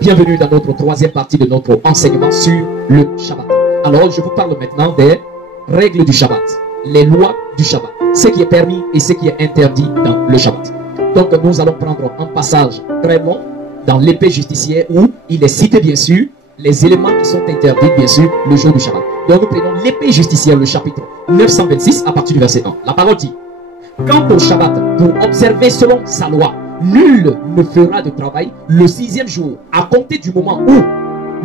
Bienvenue dans notre troisième partie de notre enseignement sur le Shabbat. Alors, je vous parle maintenant des règles du Shabbat, les lois du Shabbat, ce qui est permis et ce qui est interdit dans le Shabbat. Donc, nous allons prendre un passage très long dans l'épée justicière où il est cité bien sûr les éléments qui sont interdits bien sûr le jour du Shabbat. Donc, nous prenons l'épée justicière, le chapitre 926 à partir du verset 1. La parole dit: quant au Shabbat, pour observer selon sa loi, nul ne fera de travail le sixième jour, à compter du moment où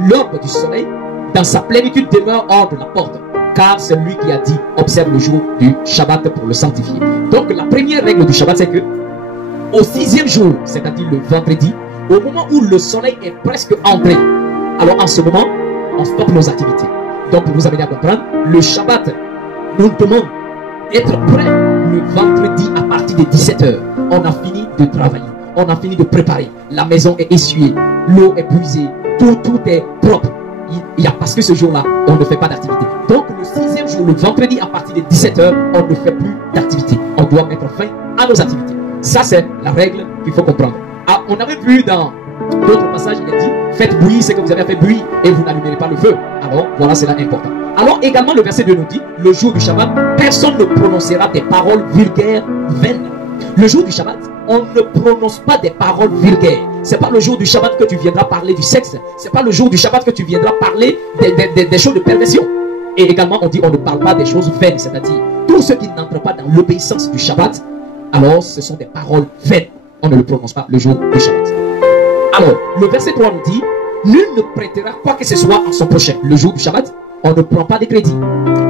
l'orbe du soleil, dans sa plénitude, demeure hors de la porte. Car c'est lui qui a dit: observe le jour du Shabbat pour le sanctifier. Donc la première règle du Shabbat, c'est que au sixième jour, c'est-à-dire le vendredi, au moment où le soleil est presque entré, alors en ce moment, on stoppe nos activités. Donc pour vous amener à comprendre, le Shabbat nous demande d'être prêt le vendredi à partir de 17 h. On a fini de travailler, on a fini de préparer, la maison est essuyée, l'eau est puisée, tout est propre. Parce que ce jour-là, on ne fait pas d'activité. Donc le sixième jour, le vendredi à partir de 17 h, on ne fait plus d'activité. On doit mettre fin à nos activités. Ça, c'est la règle qu'il faut comprendre. Ah, on avait vu dans d'autres passages, il a dit: faites bouillir ce que vous avez fait bouillir et vous n'allumerez pas le feu. Alors voilà, c'est là important. Alors également le verset 2 nous dit: le jour du Shabbat, personne ne prononcera des paroles vulgaires vaines. Le jour du Shabbat, on ne prononce pas des paroles vulgaires. C'est pas le jour du Shabbat que tu viendras parler du sexe. C'est pas le jour du Shabbat que tu viendras parler des choses de perversion. Et également on dit: on ne parle pas des choses vaines, c'est-à-dire tout ce qui n'entre pas dans l'obéissance du Shabbat. Alors ce sont des paroles vaines. On ne le prononce pas le jour du Shabbat. Alors le verset 3 nous dit: nul ne prêtera quoi que ce soit à son prochain. Le jour du Shabbat, on ne prend pas de crédit.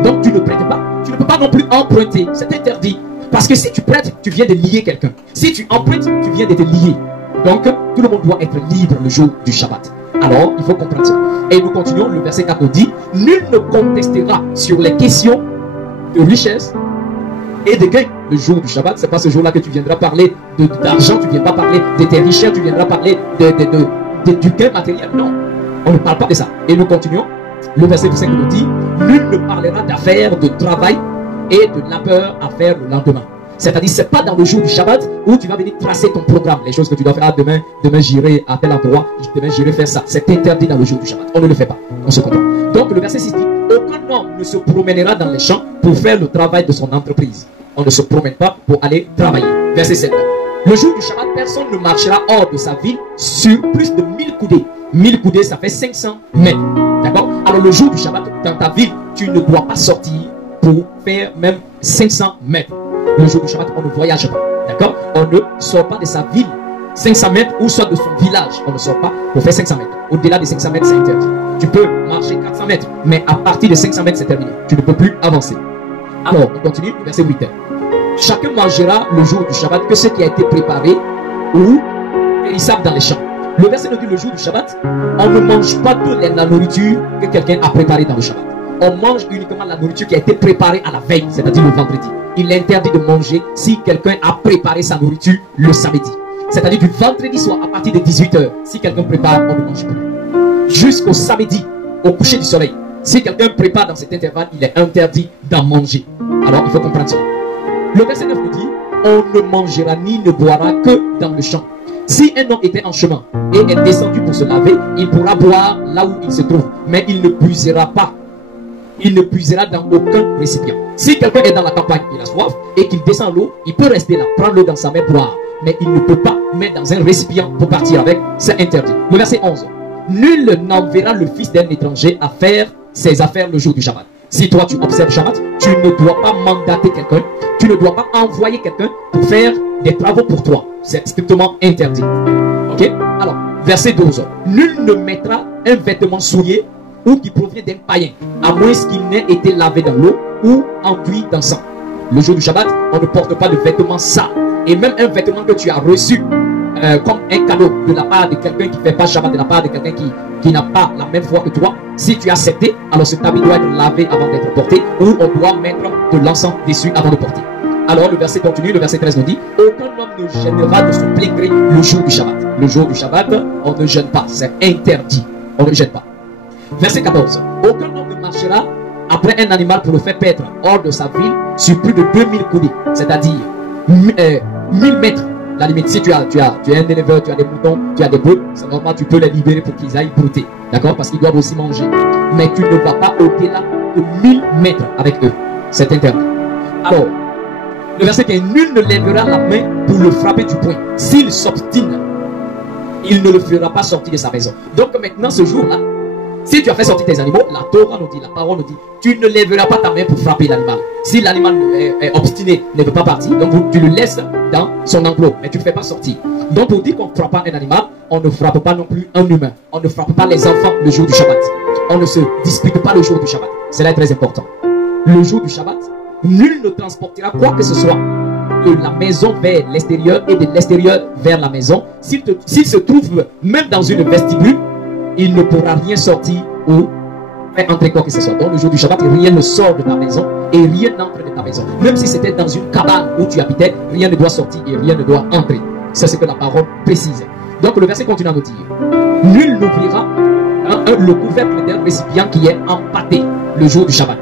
Donc tu ne prêtes pas. Tu ne peux pas non plus emprunter. C'est interdit. Parce que si tu prêtes, tu viens de lier quelqu'un. Si tu empruntes, tu viens de te lier. Donc tout le monde doit être libre le jour du Shabbat. Alors il faut comprendre ça. Et nous continuons, le verset 4 nous dit: nul ne contestera sur les questions de richesse et de gain le jour du Shabbat. C'est pas ce jour-là que tu viendras parler d'argent, tu ne viendras parler de tes richesses, tu viendras parler du gain matériel. Non, on ne parle pas de ça. Et nous continuons, le verset 5 nous dit: nul ne parlera d'affaires, de travail et de labeur à faire le lendemain. C'est-à-dire, c'est pas dans le jour du Shabbat où tu vas venir tracer ton programme, les choses que tu dois faire. Ah, demain j'irai à tel endroit, demain j'irai faire ça. C'est interdit dans le jour du Shabbat. On ne le fait pas. On se comprend. Donc le verset 6 dit: aucun homme ne se promènera dans les champs pour faire le travail de son entreprise. On ne se promène pas pour aller travailler. Verset 7. Le jour du Shabbat, personne ne marchera hors de sa ville sur plus de 1000 coudées. 1000 coudées, ça fait 500 mètres. D'accord? Alors le jour du Shabbat, dans ta ville, tu ne dois pas sortir pour faire même 500 mètres. Le jour du Shabbat, on ne voyage pas. D'accord? On ne sort pas de sa ville 500 mètres ou soit de son village. On ne sort pas pour faire 500 mètres. Au-delà de 500 mètres, c'est interdit. Tu peux marcher 400 mètres, mais à partir de 500 mètres, c'est terminé. Tu ne peux plus avancer. Alors, on continue, verset 8. Chacun mangera le jour du Shabbat que ce qui a été préparé ou périssable dans les champs. Le verset nous dit: le jour du Shabbat, on ne mange pas toute la nourriture que quelqu'un a préparée dans le Shabbat. On mange uniquement la nourriture qui a été préparée à la veille, c'est-à-dire le vendredi. Il est interdit de manger si quelqu'un a préparé sa nourriture le samedi. C'est-à-dire du vendredi soir à partir de 18 h. Si quelqu'un prépare, on ne mange plus. Jusqu'au samedi, au coucher du soleil. Si quelqu'un prépare dans cet intervalle, il est interdit d'en manger. Alors il faut comprendre cela. Le verset 9 nous dit: on ne mangera ni ne boira que dans le champ. Si un homme était en chemin et est descendu pour se laver, il pourra boire là où il se trouve, mais il ne puisera pas. Il ne puisera dans aucun récipient. Si quelqu'un est dans la campagne, il a soif et qu'il descend l'eau, il peut rester là, prendre l'eau dans sa main, boire. mais il ne peut pas mettre dans un récipient pour partir avec. C'est interdit. Le verset 11. Nul n'enverra le fils d'un étranger à faire ses affaires le jour du Shabbat. Si toi tu observes Shabbat, tu ne dois pas mandater quelqu'un, tu ne dois pas envoyer quelqu'un pour faire des travaux pour toi. C'est strictement interdit. Ok? Alors, verset 12. Nul ne mettra un vêtement souillé ou qui provient d'un païen, à moins qu'il n'ait été lavé dans l'eau ou enduit dans sang. Le jour du Shabbat, on ne porte pas de vêtements sales. Et même un vêtement que tu as reçu comme un cadeau de la part de quelqu'un qui ne fait pas Shabbat, de la part de quelqu'un qui n'a pas la même foi que toi, si tu as accepté, alors cet habit doit être lavé avant d'être porté, ou on doit mettre de l'encens dessus avant de porter. Alors le verset continue, le verset 13 nous dit, aucun homme ne gênera de son plein gré le jour du Shabbat. Le jour du Shabbat, on ne gêne pas, c'est interdit, on ne gêne pas. Verset 14, aucun homme ne marchera après un animal pour le faire paître hors de sa ville sur plus de 2000 coudées, c'est-à-dire 1000 mètres. La limite, si tu as un éleveur, tu as des moutons, tu as des bœufs, c'est normal, tu peux les libérer pour qu'ils aillent brouter. D'accord? Parce qu'ils doivent aussi manger. Mais tu ne vas pas au-delà de 1000 mètres avec eux. C'est interdit. Alors, le verset 15, nul ne lèvera la main pour le frapper du poing. S'il s'obstine, il ne le fera pas sortir de sa maison. Donc maintenant, ce jour-là, si tu as fait sortir tes animaux, la Torah nous dit, la parole nous dit, tu ne lèveras pas ta main pour frapper l'animal. Si l'animal est obstiné, ne veut pas partir, donc tu le laisses dans son enclos, mais tu ne le fais pas sortir. Donc pour dire qu'on ne frappe pas un animal, on ne frappe pas non plus un humain. On ne frappe pas les enfants le jour du Shabbat. On ne se dispute pas le jour du Shabbat. Cela est très important. Le jour du Shabbat, nul ne transportera quoi que ce soit de la maison vers l'extérieur et de l'extérieur vers la maison. S'il se trouve même dans une vestibule, il ne pourra rien sortir ou faire entrer quoi que ce soit. Donc le jour du Shabbat, rien ne sort de ta maison et rien n'entre de ta maison. Même si c'était dans une cabane où tu habitais, rien ne doit sortir et rien ne doit entrer. C'est ce que la parole précise. Donc le verset continue à nous dire, nul n'ouvrira le couvercle d'un récipient qui est empâté le jour du Shabbat.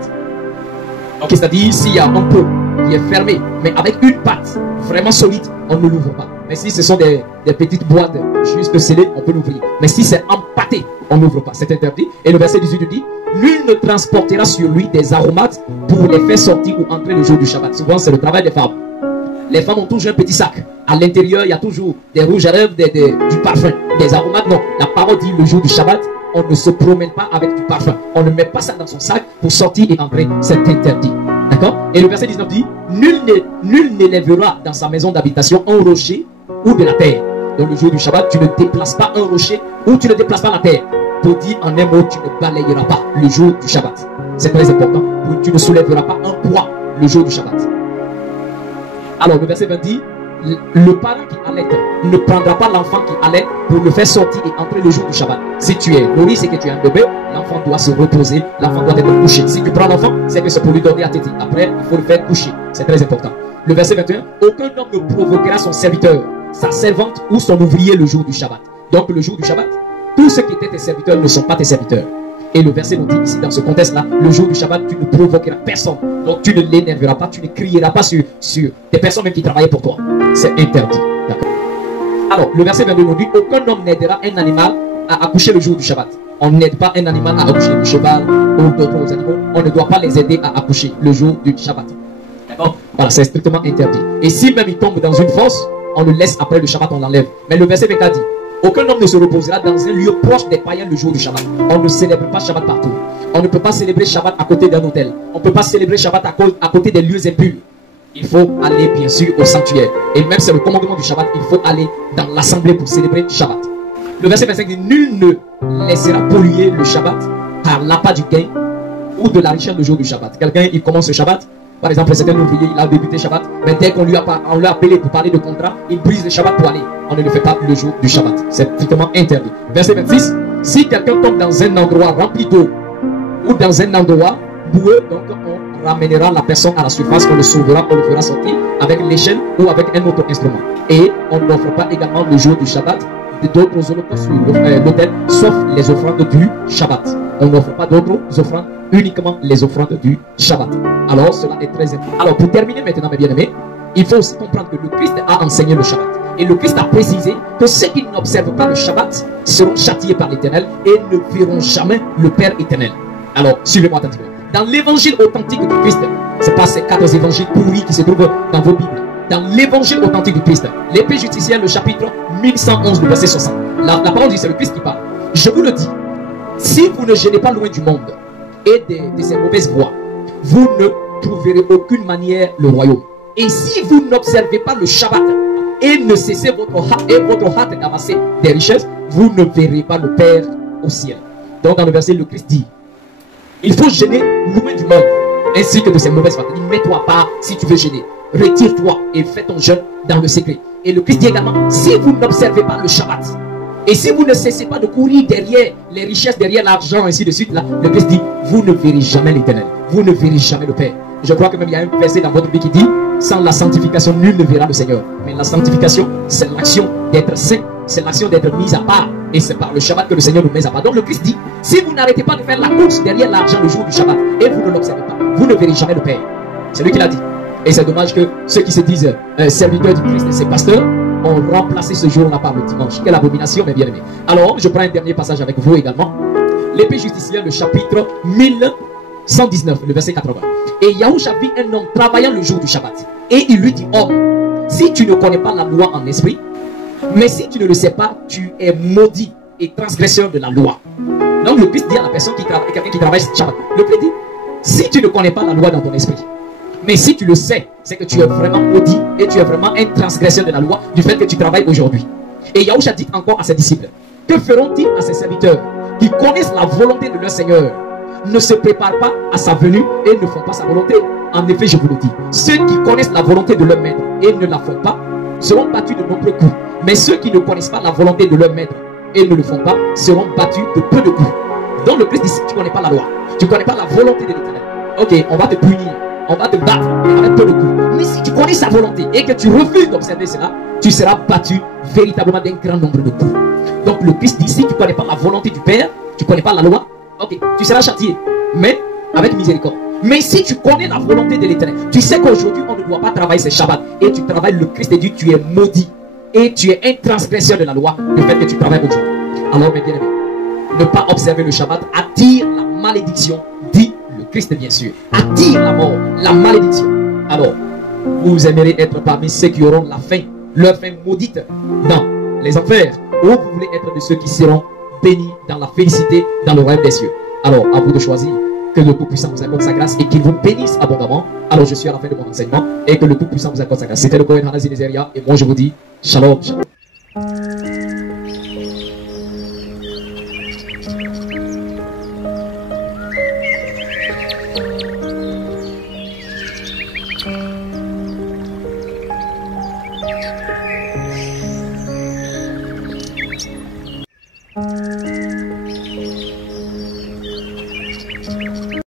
Donc c'est-à-dire s'il y a un pot qui est fermé, mais avec une pâte vraiment solide, on ne l'ouvre pas. Mais si ce sont des petites boîtes juste scellées, on peut l'ouvrir. Mais si c'est empâté, on n'ouvre pas. C'est interdit. Et le verset 18 dit, nul ne transportera sur lui des aromates pour les faire sortir ou entrer le jour du Shabbat. Souvent, c'est le travail des femmes. Les femmes ont toujours un petit sac. À l'intérieur, il y a toujours des rouges à lèvres, du parfum, des aromates. Non, la parole dit, le jour du Shabbat, on ne se promène pas avec du parfum. On ne met pas ça dans son sac pour sortir et entrer. C'est interdit. D'accord? Et le verset 19 dit, nul n'élèvera dans sa maison d'habitation un rocher ou de la terre. Donc le jour du Shabbat, tu ne déplaces pas un rocher ou tu ne déplaces pas la terre. Pour dire en un mot, tu ne balayeras pas le jour du Shabbat. C'est très important. Tu ne soulèveras pas un poids le jour du Shabbat. Alors le verset 20 dit, le parent qui allait ne prendra pas l'enfant qui allait pour le faire sortir et entrer le jour du Shabbat. Si tu es nourrice et que tu es un bébé, l'enfant doit se reposer, l'enfant doit être couché. Si tu prends l'enfant, c'est que c'est pour lui donner à téter. Après, il faut le faire coucher. C'est très important. Le verset 21, aucun homme ne provoquera son serviteur, sa servante ou son ouvrier le jour du Shabbat. Donc le jour du Shabbat, tous ceux qui étaient tes serviteurs ne sont pas tes serviteurs. Et le verset nous dit ici, dans ce contexte-là, le jour du Shabbat, tu ne provoqueras personne. Donc tu ne l'énerveras pas, tu ne crieras pas sur des personnes même qui travaillaient pour toi. C'est interdit. D'accord? Alors, le verset 22 nous dit, aucun homme n'aidera un animal à accoucher le jour du Shabbat. On n'aide pas un animal à accoucher, le cheval ou d'autres animaux. On ne doit pas les aider à accoucher le jour du Shabbat. D'accord? Voilà, c'est strictement interdit. Et si même il tombe dans une fosse, on le laisse après le Shabbat, on l'enlève. Mais le verset 24 dit, aucun homme ne se reposera dans un lieu proche des païens le jour du Shabbat. On ne célèbre pas Shabbat partout. On ne peut pas célébrer Shabbat à côté d'un hôtel. On ne peut pas célébrer Shabbat à côté des lieux impurs. Il faut aller bien sûr au sanctuaire. Et même c'est le commandement du Shabbat, il faut aller dans l'assemblée pour célébrer Shabbat. Le verset 25 dit, nul ne laissera polluer le Shabbat par l'appât du gain ou de la richesse le jour du Shabbat. Quelqu'un, il commence le Shabbat. Par exemple, c'est un ouvrier, il a débuté Shabbat, mais dès qu'on l'a appelé pour parler de contrat, il brise le Shabbat pour aller. On ne le fait pas le jour du Shabbat. C'est strictement interdit. Verset 26, si quelqu'un tombe dans un endroit rempli d'eau ou dans un endroit boueux, donc on ramènera la personne à la surface, on le sauvera, on le fera sortir avec l'échelle ou avec un autre instrument. Et on n'offre pas également le jour du Shabbat d'autres holocaustes sur l'autel, sauf les offrandes du Shabbat. On n'offre pas d'autres offrandes, uniquement les offrandes du Shabbat. Alors cela est très important. Alors pour terminer maintenant mes bien-aimés, il faut aussi comprendre que le Christ a enseigné le Shabbat. Et le Christ a précisé que ceux qui n'observent pas le Shabbat seront châtiés par l'Éternel et ne verront jamais le Père éternel. Alors suivez-moi attentivement. Dans l'évangile authentique du Christ, ce n'est pas ces 4 évangiles pourris qui se trouvent dans vos Bibles. dans l'évangile authentique du Christ. L'épée justicière, le chapitre 1111, le verset 60. La parole dit, c'est le Christ qui parle. Je vous le dis, si vous ne gênez pas loin du monde et de ses mauvaises voies, vous ne trouverez aucune manière le royaume. Et si vous n'observez pas le Shabbat et ne cessez votre hâte d'amasser des richesses, vous ne verrez pas le Père au ciel. Donc dans le verset, le Christ dit, il faut gêner loin du monde, ainsi que de ses mauvaises voies. Mets-toi pas si tu veux gêner. Retire-toi et fais ton jeûne dans le secret. Et le Christ dit également, si vous n'observez pas le Shabbat, et si vous ne cessez pas de courir derrière les richesses, derrière l'argent, ainsi de suite, là, le Christ dit, vous ne verrez jamais l'Éternel. Vous ne verrez jamais le Père. Je crois que même il y a un verset dans votre vie qui dit, sans la sanctification, nul ne verra le Seigneur. Mais la sanctification, c'est l'action d'être saint, c'est l'action d'être mis à part. Et c'est par le Shabbat que le Seigneur nous met à part. Donc le Christ dit, si vous n'arrêtez pas de faire la course derrière l'argent le jour du Shabbat, et vous ne l'observez pas, vous ne verrez jamais le Père. C'est lui qui l'a dit. Et c'est dommage que ceux qui se disent serviteurs du Christ et ses pasteurs ont remplacé ce jour-là par le dimanche. Quelle abomination, mes bien-aimés. Alors, je prends un dernier passage avec vous également. L'épée justicière, le chapitre 1119, le verset 80. Et Yahushua vit un homme travaillant le jour du Shabbat. Et il lui dit, homme, si tu ne connais pas la loi en esprit, mais si tu ne le sais pas, tu es maudit et transgresseur de la loi. Donc le Christ dit à la personne quelqu'un qui travaille Shabbat, le Christ dit, si tu ne connais pas la loi dans ton esprit, mais si tu le sais, c'est que tu es vraiment maudit et tu es vraiment un transgresseur de la loi du fait que tu travailles aujourd'hui. Et Yahushua dit encore à ses disciples, que feront-ils à ses serviteurs qui connaissent la volonté de leur Seigneur, ne se préparent pas à sa venue et ne font pas sa volonté? En effet, je vous le dis, ceux qui connaissent la volonté de leur maître et ne la font pas seront battus de nombreux coups. Mais ceux qui ne connaissent pas la volonté de leur maître et ne le font pas seront battus de peu de coups. Donc le Christ dit, si tu ne connais pas la loi, tu ne connais pas la volonté de l'Éternel, ok, on va te punir, on va te battre avec peu de coups. Mais si tu connais sa volonté et que tu refuses d'observer cela, tu seras battu véritablement d'un grand nombre de coups. Donc le Christ dit, si tu ne connais pas la volonté du Père, tu ne connais pas la loi, ok, tu seras châtié, mais avec miséricorde. Mais si tu connais la volonté de l'Éternel, tu sais qu'aujourd'hui on ne doit pas travailler ces Shabbats, et tu travailles, le Christ dit, tu es maudit et tu es un transgresseur de la loi, le fait que tu travailles aujourd'hui. Alors mes bien-aimés, ne pas observer le Shabbat attire la malédiction, dit le Christ bien sûr, attire la mort, la malédiction. Alors, vous aimeriez être parmi ceux qui auront la faim, leur faim maudite dans les enfers, ou vous voulez être de ceux qui seront bénis dans la félicité, dans le royaume des cieux. Alors, à vous de choisir. Que le Tout-Puissant vous accorde sa grâce et qu'il vous bénisse abondamment. Alors, je suis à la fin de mon enseignement et que le Tout-Puissant vous accorde sa grâce. C'était le Kohen Hanazi Nezeria et moi je vous dis Shalom, Shalom.